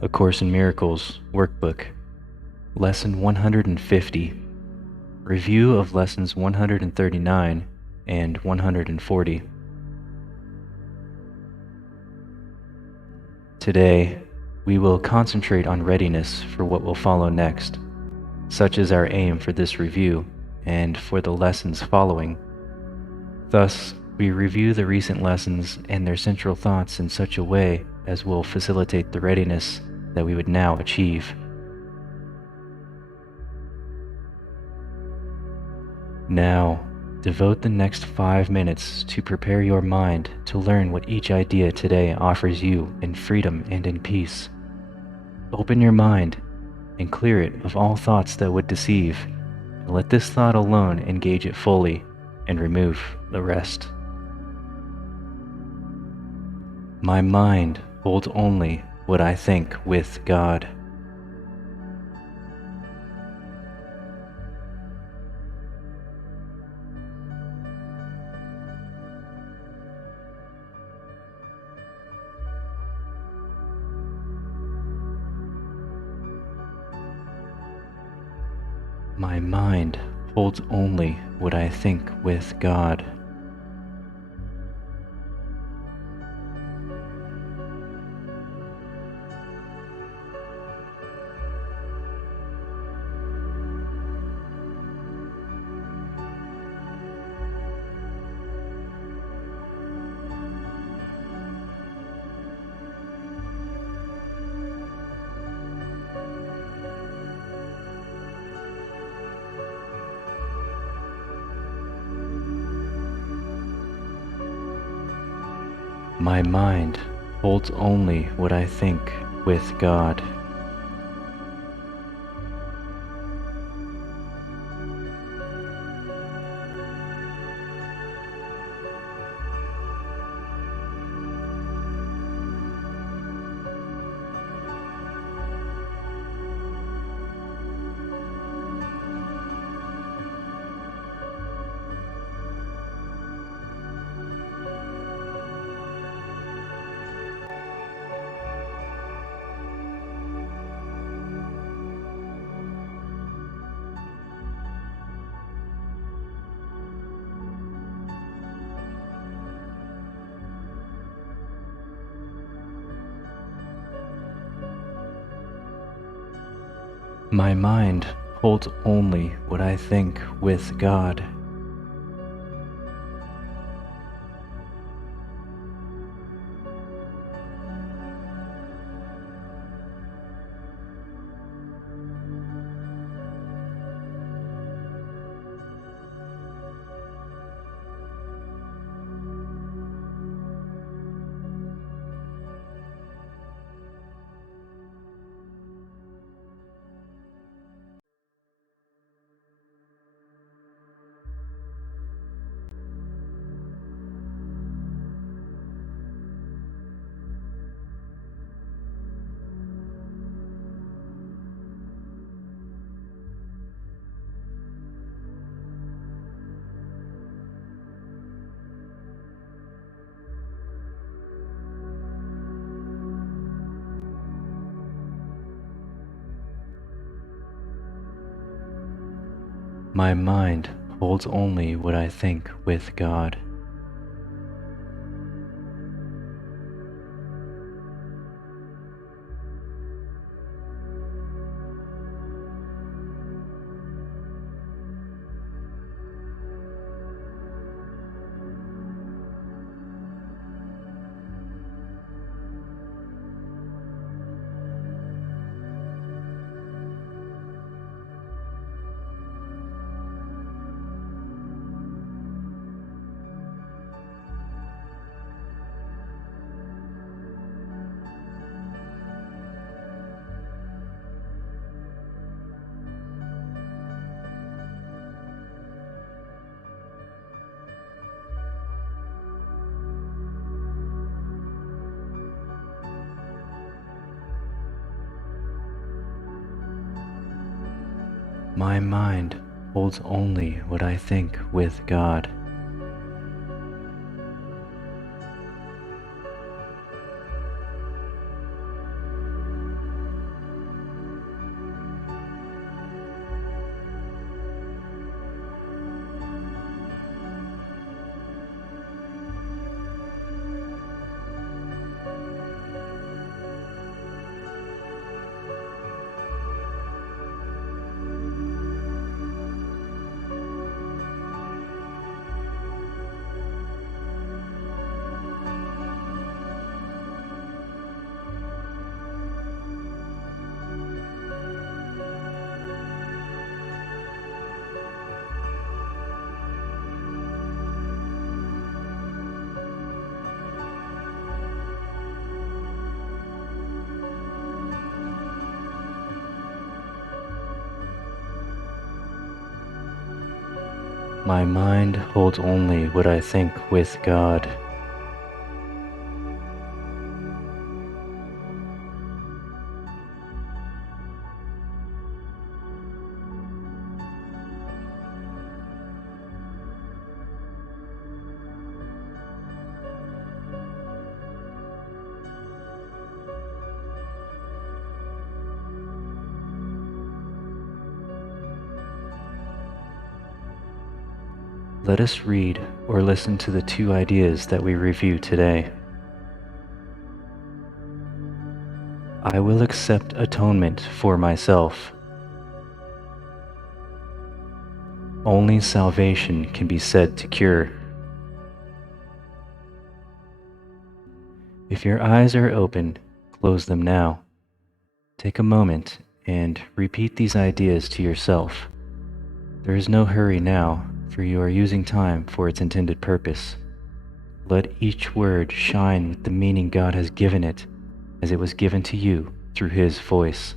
A Course in Miracles Workbook, Lesson 150, Review of Lessons 139 and 140. Today, we will concentrate on readiness for what will follow next. Such is our aim for this review and for the lessons following. Thus, we review the recent lessons and their central thoughts in such a way as will facilitate the readiness that we would now achieve. Now, devote the next 5 minutes to prepare your mind to learn what each idea today offers you in freedom and in peace. Open your mind and clear it of all thoughts that would deceive, and let this thought alone engage it fully and remove the rest. My mind holds only what I think with God. My mind holds only what I think with God. My mind holds only what I think with God. My mind holds only what I think with God. My mind holds only what I think with God. My mind holds only what I think with God. My mind holds only what I think with God. Let us read or listen to the two ideas that we review today. I will accept atonement for myself. Only salvation can be said to cure. If your eyes are open, close them now. Take a moment and repeat these ideas to yourself. There is no hurry now, for you are using time for its intended purpose. Let each word shine with the meaning God has given it, as it was given to you through His voice.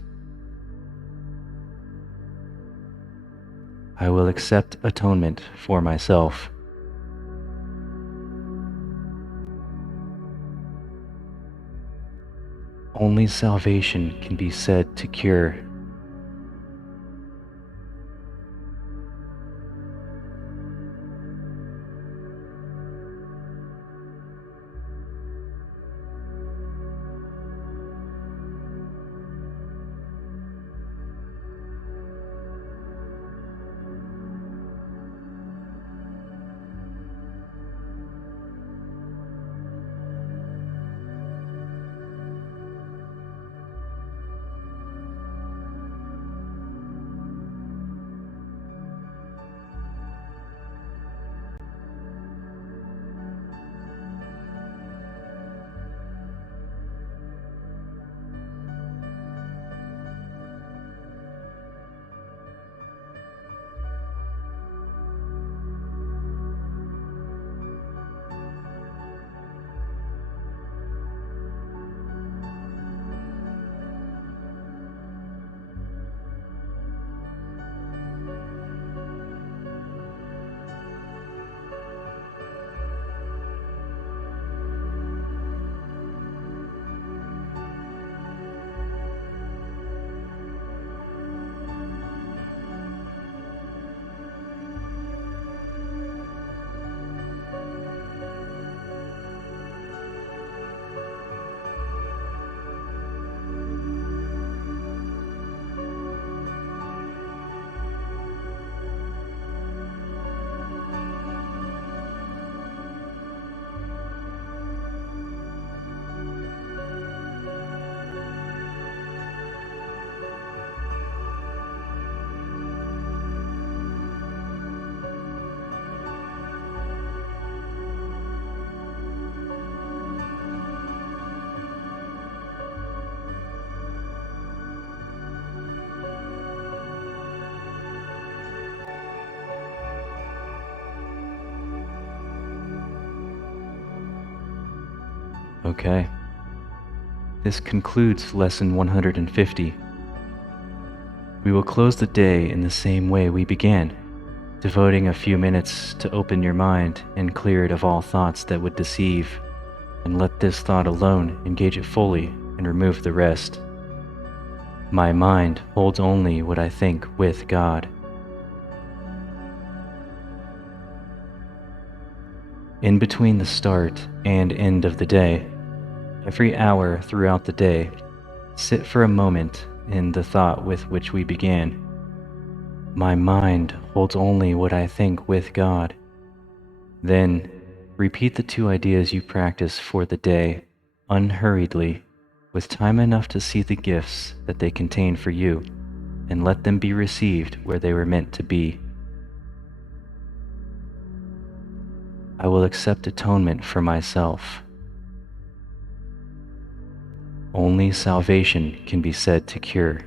I will accept atonement for myself. Only salvation can be said to cure. Okay. This concludes Lesson 150. We will close the day in the same way we began, devoting a few minutes to open your mind and clear it of all thoughts that would deceive, and let this thought alone engage it fully and remove the rest. My mind holds only what I think with God. In between the start and end of the day, every hour throughout the day, sit for a moment in the thought with which we began. My mind holds only what I think with God. Then, repeat the two ideas you practice for the day, unhurriedly, with time enough to see the gifts that they contain for you, and let them be received where they were meant to be. I will accept atonement for myself. Only salvation can be said to cure.